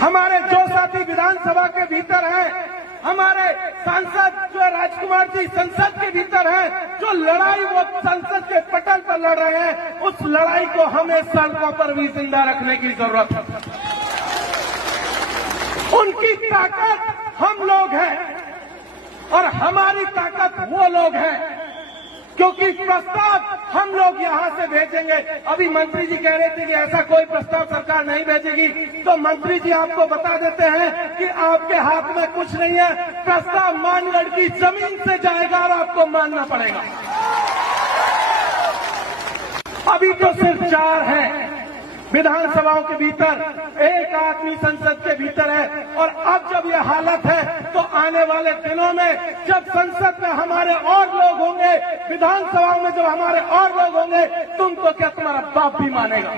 हमारे जो साथी विधानसभा के भीतर हैं, हमारे सांसद जो राजकुमार जी संसद के भीतर हैं, जो लड़ाई वो संसद के पटल पर लड़ रहे हैं, उस लड़ाई को हमें सड़कों पर भी जिंदा रखने की जरूरत है। उनकी ताकत हम लोग हैं और हमारी ताकत वो लोग हैं, क्योंकि प्रस्ताव हम लोग यहां से भेजेंगे। अभी मंत्री जी कह रहे थे कि ऐसा कोई प्रस्ताव सरकार नहीं भेजेगी, तो मंत्री जी आपको बता देते हैं कि आपके हाथ में कुछ नहीं है। प्रस्ताव मानगढ़ की जमीन से जाएगा और आपको मानना पड़ेगा। अभी तो सिर्फ 4 हैं विधानसभाओं के भीतर, 1 आदमी संसद के भीतर है। और अब जब यह हालत है तो आने वाले दिनों में जब संसद में हमारे और लोग होंगे, विधानसभाओं में जब हमारे और लोग होंगे, तुमको क्या तुम्हारा बाप भी मानेगा।